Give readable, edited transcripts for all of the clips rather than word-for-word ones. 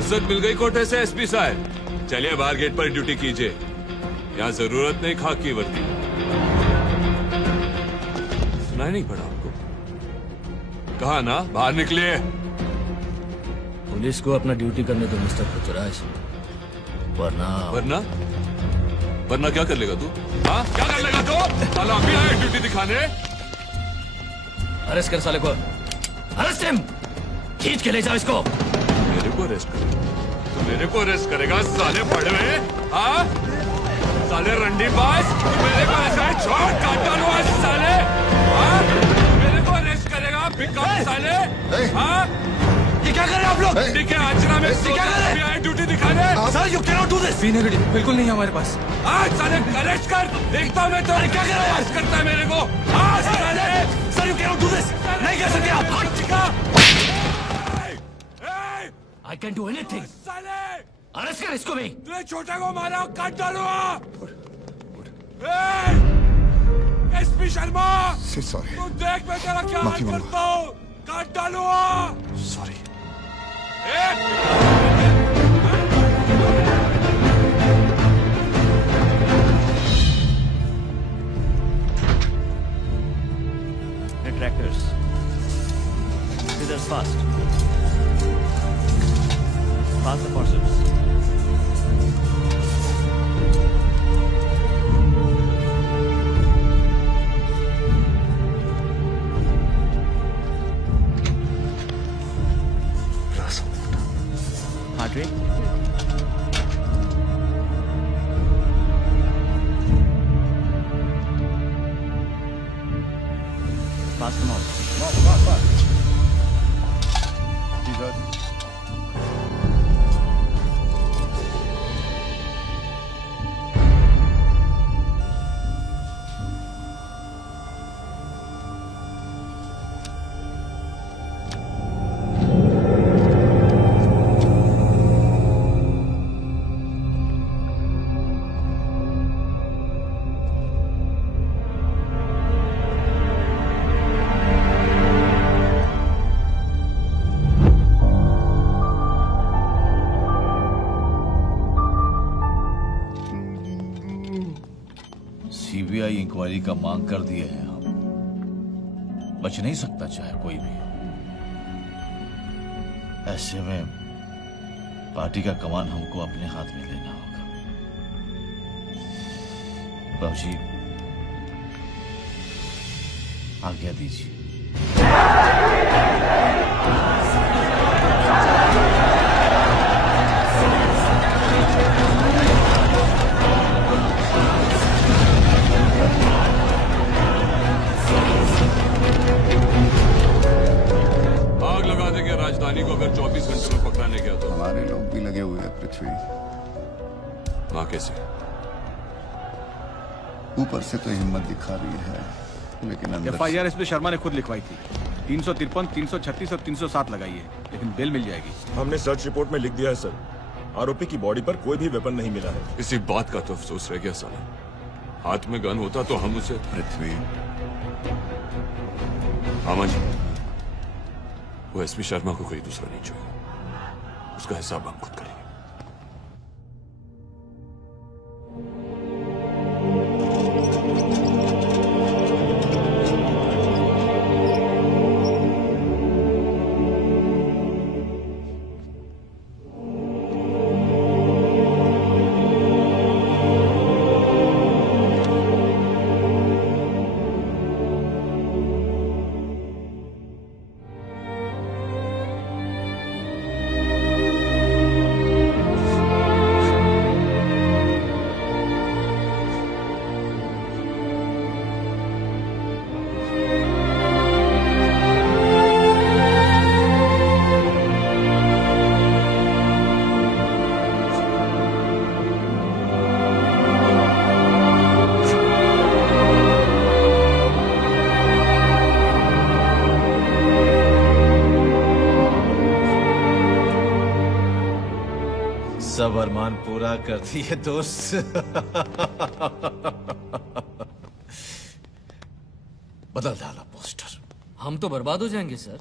फुर्सत मिल गई कोटे से एसपी साहब। चलिए बाहर गेट पर ड्यूटी कीजिए, यहाँ जरूरत नहीं खाकी वर्दी। सुनाई नहीं पड़ा आपको? कहा ना बाहर निकलिए। पुलिस को अपना ड्यूटी करने दो मिस्टर पृथ्वीराज, वरना वरना क्या कर लेगा तू? हाँ क्या कर लेगा तू? साला अभी आए ड्यूटी दिखाने। अरेस्ट कर साले को, अरेस्ट हिम, खींच के ले जाओ इसको। मेरे को अरेस्ट कर? तू मेरे को अरेस्ट करेगा साले पड़े हुए? हाँ साले रंडी बाज, मेरे को ऐसा छोड़ काट डालूंगा साले। हाँ मेरे को अरेस्ट करेगा भिखारी साले। हाँ ये क्या कर रहे हैं आप लोग? ठीक है आचरा में क्या कर रहे हैं? ड्यूटी दिखाने। Sir you can not do this. Be negative बिल्कुल नहीं है हमारे पास। आज साले अरेस्ट कर, देखता हूँ मैं तो क्या कर रहा है। करता है मेरे को आज साले। Sir you can not do this, नहीं कर सकते आप। हट चिका। I can do anything. साले अरेस्ट कर इसको भी। तूने छोटा को मारा, काट डालूंगा। एसपी शर्मा सॉरी, तू देख मैं तेरा क्या माफी हाल मांगू। करता हूँ, काट डालूंगा। Sorry. Retractors. Scissors fast. Pass the forceps. Heart rate. Pass them out. CBI inquiry का मांग कर दिए हैं हम। बच नहीं सकता चाहे कोई भी। ऐसे में पार्टी का कमान हमको अपने हाथ में लेना होगा। बाबूजी आज्ञा दीजिए। आग लगा देंगे राजधानी को अगर 24 घंटे में पकड़ाने गया तो। हमारे लोग भी लगे हुए हैं पृथ्वी। हाँ कैसे? ऊपर से तो हिम्मत दिखा रही है, लेकिन अंदर FIR एसपी शर्मा ने खुद लिखवाई थी। 353, 336 और 307 लगाई है, लेकिन बेल मिल जाएगी। हमने सर्च रिपोर्ट में लिख दिया है सर, आरोपी की बॉडी पर कोई भी वेपन नहीं मिला है। इसी बात का तो अफसोस रह गया साला। हाथ में गन होता तो हम उसे। पृथ्वी आमा जी, वो एसपी शर्मा को कोई दूसरा नहीं चाहिए। उसका हिसाब हम खुद करेंगे। सब अरमान पूरा कर दिए दोस्त। बदल डाला पोस्टर। हम तो बर्बाद हो जाएंगे सर।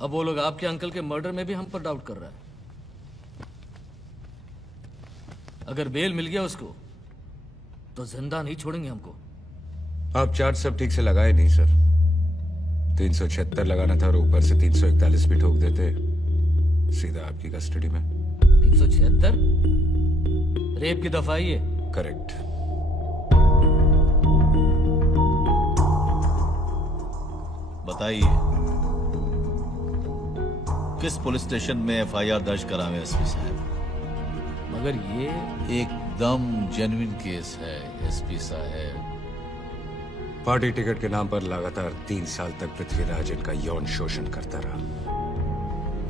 अब वो लोग आपके अंकल के मर्डर में भी हम पर डाउट कर रहा है। अगर बेल मिल गया उसको तो जिंदा नहीं छोड़ेंगे हमको। आप चार्ज सब ठीक से लगाए नहीं सर। 376 लगाना था और ऊपर से 341 भी ठोक देते, सीधा आपकी कस्टडी में। 376 रेप की दफा ही है। करेक्ट। बताइए, किस पुलिस स्टेशन में एफआईआर दर्ज करावे एसपी साहब? मगर ये एकदम जेन्युइन केस है एसपी साहब। पार्टी टिकट के नाम पर लगातार 3 साल तक पृथ्वीराज इनका यौन शोषण करता रहा।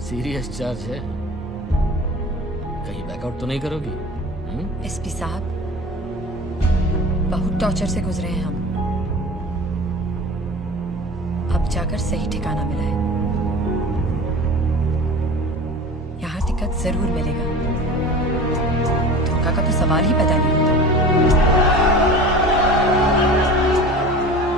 सीरियस चार्ज है, कहीं बैकआउट तो नहीं करोगी? एसपी साहब, बहुत टॉर्चर से गुजरे हैं हम, अब जाकर सही ठिकाना मिला है। यहाँ टिकट जरूर मिलेगा, धोखा का तो सवाल ही पैदा नहीं होता।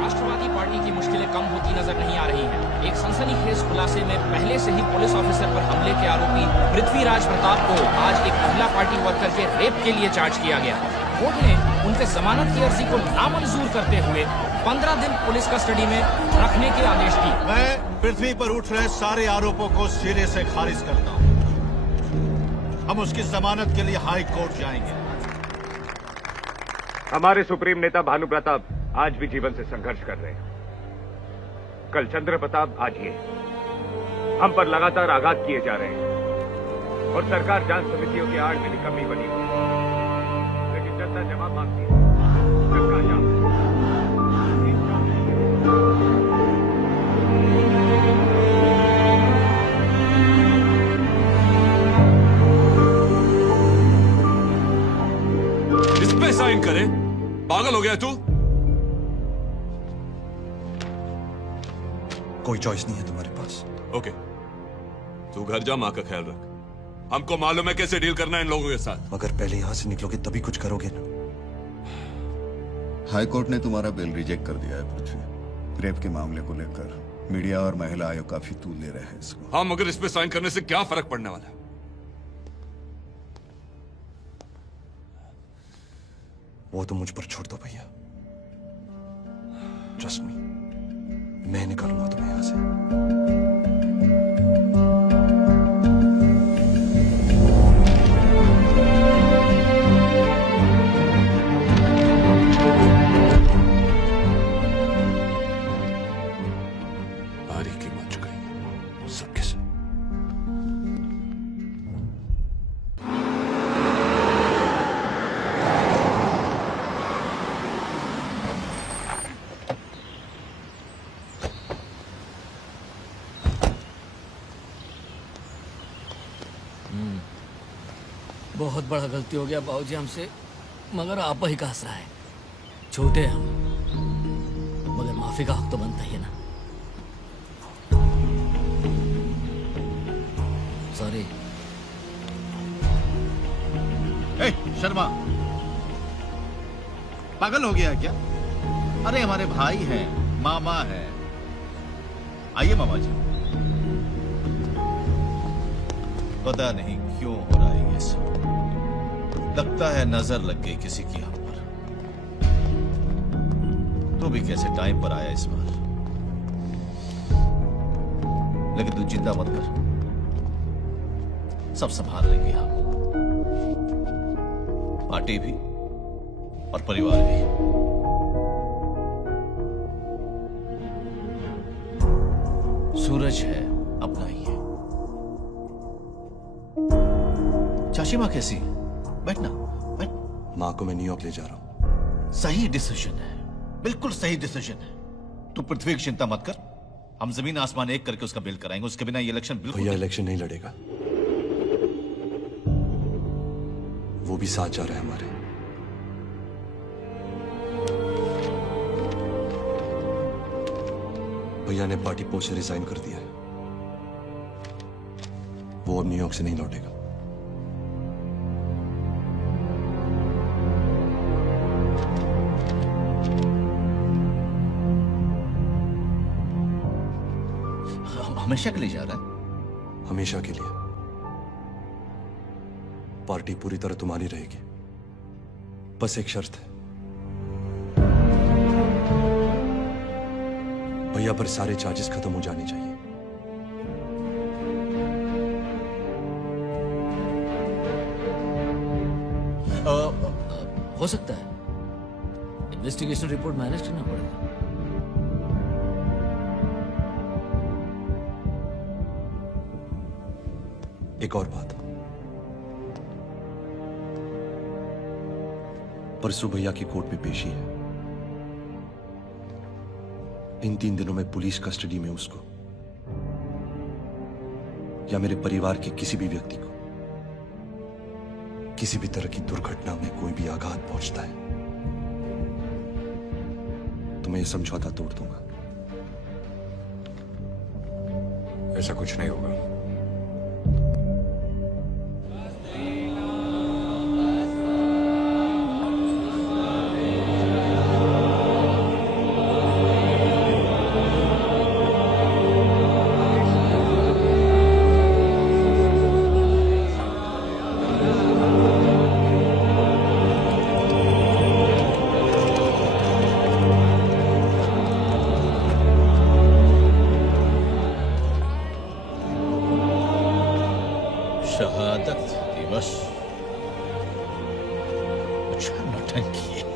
राष्ट्रवादी पार्टी की मुश्किलें कम होती नजर नहीं आ रही हैं। एक सनसनीखेज खुलासे में पहले से ही पुलिस ऑफिसर पर हमले के आरोपी पृथ्वीराज प्रताप को आज एक महिला पार्टी वर्कर के रेप के लिए चार्ज किया गया। कोर्ट ने उनके जमानत की अर्जी को नामंजूर करते हुए 15 दिन पुलिस कस्टडी में रखने के आदेश दिए। मैं पृथ्वी पर उठ रहे सारे आरोपों को सिरे से खारिज करता हूँ। हम उसकी जमानत के लिए हाई कोर्ट जाएंगे। हमारे सुप्रीम नेता भानु प्रताप आज भी जीवन से संघर्ष कर रहे हैं। कल चंद्र प्रताप, आज ये हम पर लगातार आघात किए जा रहे हैं और सरकार जांच समितियों की आड़ में निकम्मी बनी हुई है। लेकिन जनता जवाब मांगती है। सबका यहाँ इस पे साइन करे। पागल हो गया तू? कोई चॉइस नहीं है तुम्हारे पास। ओके, तू घर जा, माँ का ख्याल रख। हमको मालूम है कैसे डील करना है इन लोगों के साथ। मगर पहले यहां से निकलोगे तभी कुछ करोगे ना। हाई कोर्ट ने तुम्हारा बिल रिजेक्ट कर दिया है पृथ्वी। रेप के मामले को लेकर मीडिया और महिला आयोग काफी तूल ले रहे हैं इसको। हाँ, मगर इस पे साइन करने से क्या फर्क पड़ने वाला है? वो तो मुझ पर छोड़ दो भैया। ट्रस्ट मी, मैं निकालूंगा तुम्हें यहां से। भारी कीमत चुकाई सबके साथ। बहुत बड़ा गलती हो गया बाबूजी हमसे, मगर आप ही का आसरा है। छोटे हैं हम, मगर माफी का हक तो बनता ही है ना। सॉरी। शर्मा, पागल हो गया क्या? अरे हमारे भाई हैं, मामा हैं। आइए मामा जी। पता नहीं क्यों हो रहा है ये सब। लगता है नजर लग गई किसी की हम पर। तो भी कैसे टाइम पर आया इस बार। लेकिन तू चिंता मत कर, सब संभाल लेंगे हम। पार्टी भी और परिवार भी। सूरज है अपना ही है। चाची माँ कैसी है? बैठना, बैठ। माँ को मैं न्यूयॉर्क ले जा रहा हूँ। सही डिसीजन है, बिल्कुल सही डिसीजन है। तू पृथ्वी की चिंता मत कर, हम जमीन आसमान एक करके उसका बिल कराएंगे। उसके बिना ये इलेक्शन बिल्कुल भैया इलेक्शन नहीं लड़ेगा। वो भी साथ जा रहे हैं हमारे। भैया ने पार्टी पोस्ट से रिजाइन कर दिया है। वो अब न्यूयॉर्क से नहीं लौटेगा। हमेशा के लिए जा रहा है। हमेशा के लिए। पार्टी पूरी तरह तुम्हारी रहेगी, बस एक शर्त है, भैया पर सारे चार्जेस खत्म हो जाने चाहिए। हो सकता है, इन्वेस्टिगेशन रिपोर्ट मैनेज करना पड़ेगा। एक और बात, परसों भैया की कोर्ट में पेशी है। इन 3 दिनों में पुलिस कस्टडी में उसको या मेरे परिवार के किसी भी व्यक्ति को किसी भी तरह की दुर्घटना में कोई भी आघात पहुंचता है तो मैं ये समझौता तोड़ दूंगा। ऐसा कुछ नहीं होगा। शहादत दिवस। अच्छा नौटंकी है।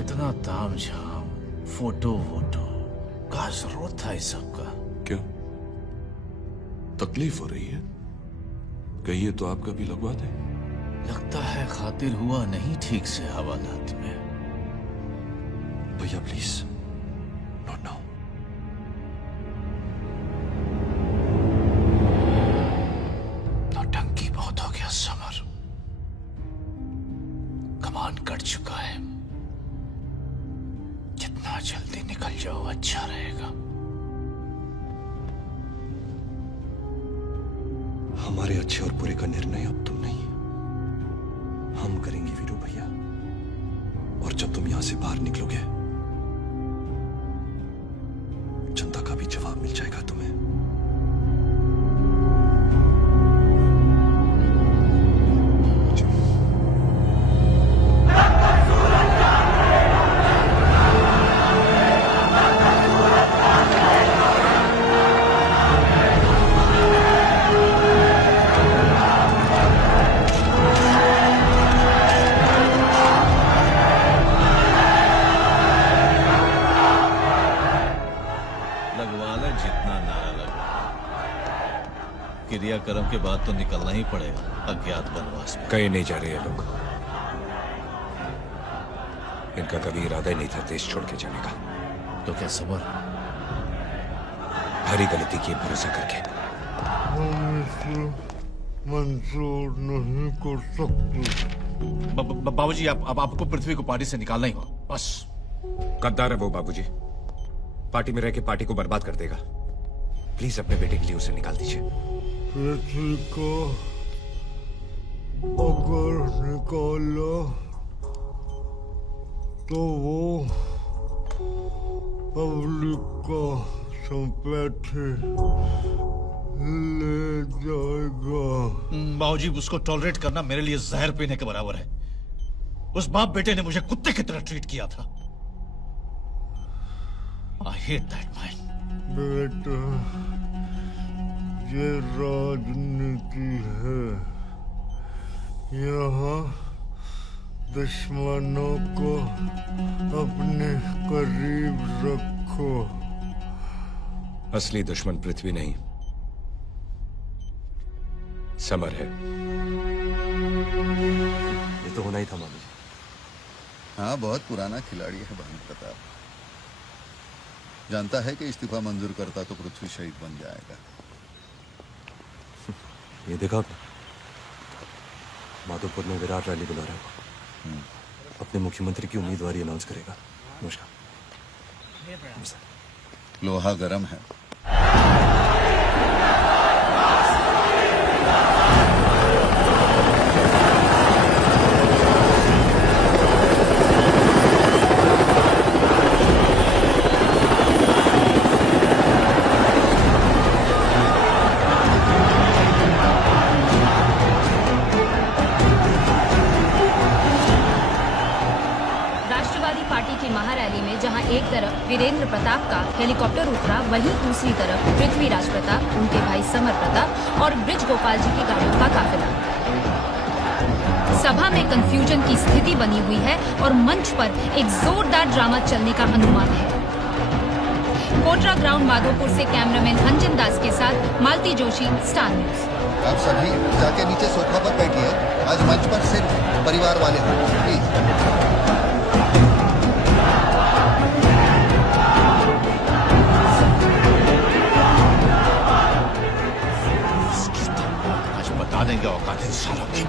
इतना तामझाम, फोटो वोटो, क्या जरूरत था इस सब का? क्यों, तकलीफ हो रही है? कहिए तो आपका भी लगवा दे। लगता है खातिर हुआ नहीं ठीक से हवालात में। भैया प्लीज, नॉट नाउ। नौटंकी बहुत हो गया समर, कमान कट चुका है। जितना जल्दी निकल जाओ अच्छा रहेगा। हमारे अच्छे और बुरे का निर्णय अब तुम नहीं, हम करेंगे वीरू भैया। और जब तुम यहां से बाहर निकलोगे, जनता का भी जवाब मिल जाएगा तुम्हें। लगवा ले जितना नारा लगवा। क्रियाक्रम के बाद तो निकलना ही पड़ेगा अज्ञात वनवास में। कहीं नहीं जा रहे ये लोग। इनका कभी इरादा ही नहीं था देश छोड़ के जाने का। तो क्या समर? भारी गलती की भरोसा करके। मंजूर नहीं कर सकते। बाबूजी, अब आपको पृथ्वी को पार्टी से निकालना ही होगा, बस। गद्दार है वो बाबूजी, पार्टी में रह के पार्टी को बर्बाद कर देगा। प्लीज अपने बेटे के लिए उसे निकाल दीजिए। पृथ्वी को अगर निकाला तो वो पब्लिक का संपत्ति ले जाएगा। बाबूजी, उसको टॉलरेट करना मेरे लिए जहर पीने के बराबर है। उस बाप बेटे ने मुझे कुत्ते की तरह ट्रीट किया था। I hate that man. बेटा, ये राजनीति है। यहाँ दुश्मनों को अपने करीब रखो। असली दुश्मन पृथ्वी नहीं, समर है। ये तो होना ही था मामा जी। हाँ, बहुत पुराना खिलाड़ी है भानु प्रताप। जानता है कि इस्तीफा मंजूर करता तो पृथ्वी शहीद बन जाएगा। ये देखा आपने, माधोपुर में विराट रैली बुला रहा है। अपने मुख्यमंत्री की उम्मीदवारी अनाउंस करेगा। नमस्कार। लोहा गरम है। राष्ट्रवादी पार्टी की महारैली में जहां एक तरफ वीरेंद्र प्रताप का हेलीकॉप्टर उतरा, वहीं दूसरी तरफ पृथ्वीराज प्रताप, उनके भाई समर प्रताप और ब्रिज गोपाल जी की गाड़ियों का काफिला। सभा में कंफ्यूजन की स्थिति बनी हुई है और मंच पर एक जोरदार ड्रामा चलने का अनुमान है। कोटरा ग्राउंड माधोपुर से कैमरामैन अंजन दास के साथ मालती जोशी, स्टार न्यूज। आप सभी जाके नीचे सोफा पर बैठिए। आज मंच पर सिर्फ परिवार वाले हैं, प्लीज। आज बता देंगे औकात इन सालों की।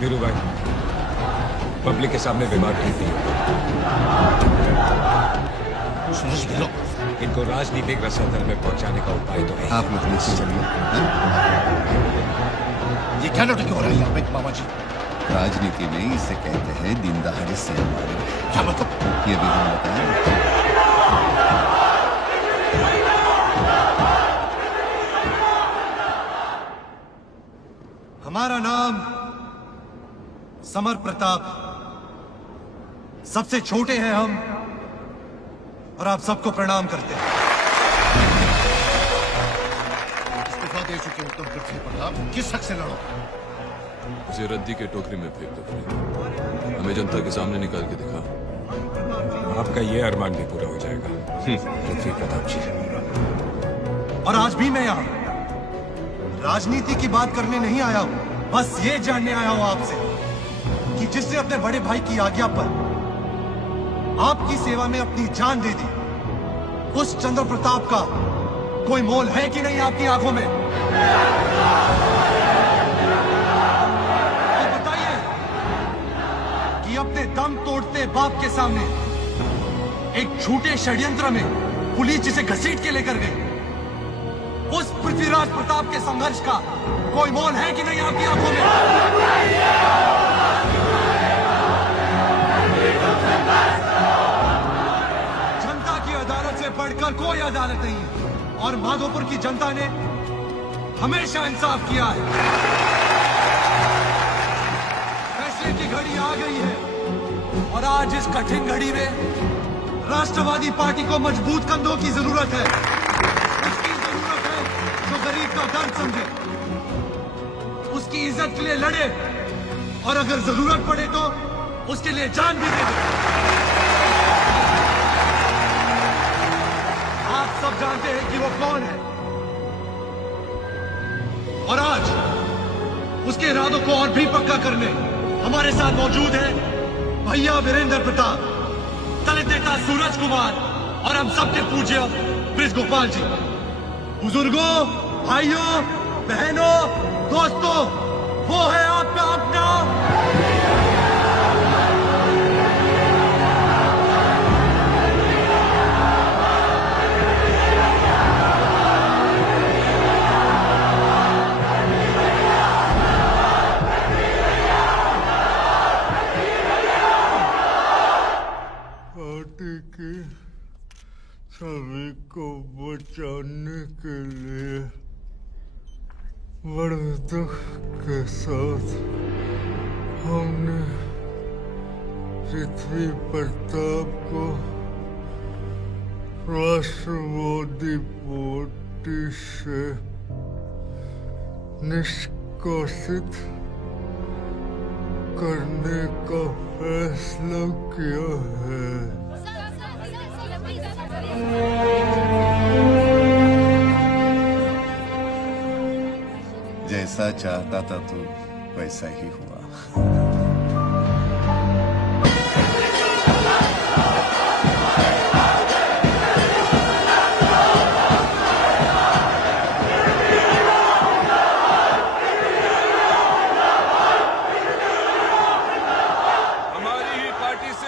वीरू भाई, पब्लिक के सामने विवाद ठीक नहीं समझ गए लो। इनको राजनीतिक रसातल में पहुंचाने का उपाय तो है। आप लोग नीचे चलिए। ये क्या नौटंकी हो रही है यहाँ पे मामा जी? राजनीति में इसे कहते हैं दिन दहाड़े सीएम मारो। क्या मतलब? ये भी हम बताएं। हमारा नाम समर प्रताप, सबसे छोटे हैं हम और आप सबको प्रणाम करते हैं। इस्तीफा दे चुके हो तुम पृथ्वी प्रताप, किस हक से लड़ो? उसे रद्दी के टोकरी में फेंक दो फ्रेंड। हमें जनता के सामने निकाल के दिखा। आपका ये अरमान भी पूरा हो जाएगा पृथ्वी प्रताप जी। और आज भी मैं यहाँ राजनीति की बात करने नहीं आया हूँ, बस ये जानने आया हूँ आपसे कि जिसने अपने बड़े भाई की आज्ञा पर आपकी सेवा में अपनी जान दे दी, उस चंद्र प्रताप का कोई मोल है कि नहीं आपकी आंखों में? और बताइए कि अपने दम तोड़ते बाप के सामने एक झूठे षड्यंत्र में पुलिस जिसे घसीट के लेकर गई, उस पृथ्वीराज प्रताप के संघर्ष का कोई मोल है कि नहीं आपकी आंखों में? जनता की अदालत से बढ़कर कोई अदालत नहीं है और माधोपुर की जनता ने हमेशा इंसाफ किया है। फैसले की घड़ी आ गई है और आज इस कठिन घड़ी में राष्ट्रवादी पार्टी को मजबूत कंधों की जरूरत है। उसकी जरूरत है जो गरीब का दर्द समझे, उसकी इज्जत के लिए लड़े और अगर जरूरत पड़े तो उसके लिए जान भी दे दे। आप सब जानते हैं कि वो कौन है और आज उसके इरादों को और भी पक्का करने हमारे साथ मौजूद है भैया वीरेंद्र प्रताप, दलित नेता सूरज कुमार और हम सबके पूज्य ब्रिज गोपाल जी। बुजुर्गों, भाइयों, बहनों, दोस्तों, वो है आपका अपना पार्टी की छवि को बचाने के लिए बड़े दुख के साथ हमने पृथ्वी प्रताप को राष्ट्रवादी पार्टी से निष्कासित करने का फैसला किया है। जैसा चाहता था तू वैसा ही हुआ।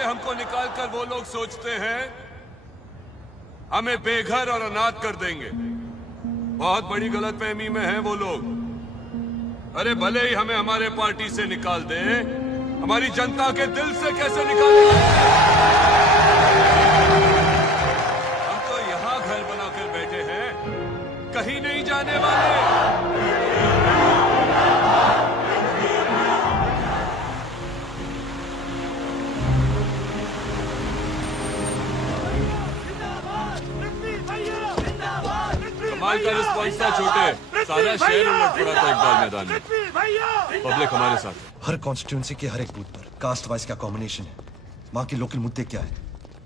हमको निकाल कर वो लोग सोचते हैं हमें बेघर और अनाथ कर देंगे। बहुत बड़ी गलतफहमी में हैं वो लोग। अरे भले ही हमें हमारे पार्टी से निकाल दे, हमारी जनता के दिल से कैसे निकालेंगे? हम तो यहां घर बनाकर बैठे हैं, कहीं नहीं जाने वाले। कमाल का रिस्पॉन्स था छोटे, सारा शहर उलट पड़ा था इकबाल मैदान में। पब्लिक हमारे साथ है। हर कॉन्स्टिट्यूंसी के हर एक बूथ पर कास्ट वाइज क्या कॉम्बिनेशन है, वहाँ के लोकल मुद्दे क्या है,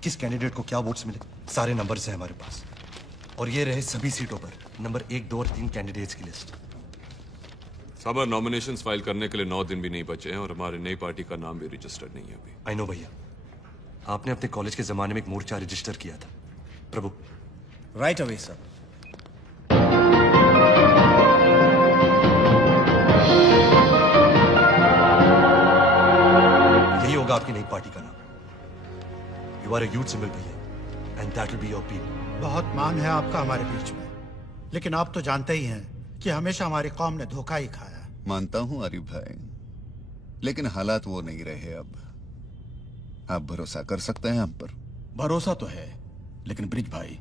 किस कैंडिडेट को क्या वोट्स मिले, सारे नंबर्स हैं हमारे पास। और ये रहे सभी सीटों पर नंबर 1, 2 और 3 कैंडिडेट्स की लिस्ट। साबर नॉमिनेशंस फाइल करने के लिए 9 दिन भी नहीं बचे हैं और हमारी नई पार्टी का नाम भी रजिस्टर्ड नहीं है अभी। आई नो भैया, आपने अपने कॉलेज के जमाने में एक मोर्चा रजिस्टर किया था। प्रभु। Right away sir. यही होगा आपकी नई पार्टी का नाम। You are a youth symbol भैया, and that will be your peel. बहुत मान है आपका हमारे बीच में, लेकिन आप तो जानते ही हैं कि हमेशा हमारी कौम ने धोखा ही खाया। मानता हूं आरिफ भाई, लेकिन हालात वो नहीं रहे अब। आप भरोसा कर सकते हैं हम पर? भरोसा तो है, लेकिन ब्रिज भाई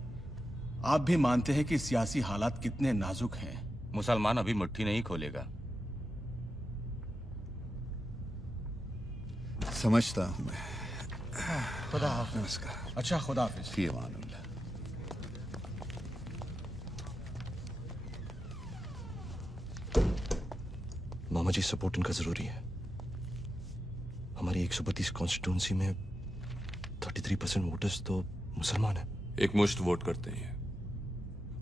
आप भी मानते हैं कि सियासी हालात कितने नाजुक हैं। मुसलमान अभी मुट्ठी नहीं खोलेगा। समझता हूं मैं। खुदा हाफिज। नमस्कार। अच्छा, खुदा हाफिज। फी अमानुल्लाह। मामा जी, सपोर्ट इनका जरूरी है। हमारी 132 कॉन्स्टिट्यूंसी में 33% वोटर्स तो मुसलमान है। एक मुश्त वोट करते हैं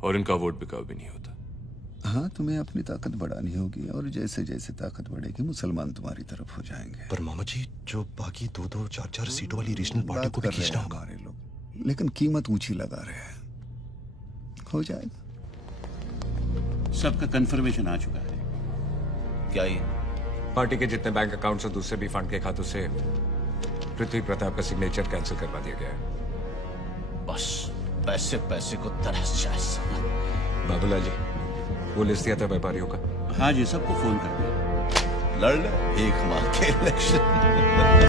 और इनका वोट बिकाऊ भी नहीं होता। हाँ, तुम्हें अपनी ताकत बढ़ानी होगी और जैसे जैसे ताकत बढ़ेगी मुसलमान तुम्हारी तरफ हो जाएंगे। पर मामा जी, जो बाकी 2-2, 4-4 सीटों वाली रीजनल पार्टी को भी खींचना होगा। हमारे लोग, लेकिन कीमत ऊंची लगा रहे हैं। हो जाएगा। सबका कंफर्मेशन आ चुका है। क्या ये? पार्टी के जितने बैंक अकाउंट्स और दूसरे भी फंड के खातों से पृथ्वी प्रताप का सिग्नेचर कैंसिल करवा दिया गया है। बस पैसे पैसे को तरस जाए। बाबूलाल जी, वो लिस्ट दिया था व्यापारियों का। हाँ जी, सबको फोन कर दिया। लड़ ले, एक माह के इलेक्शन।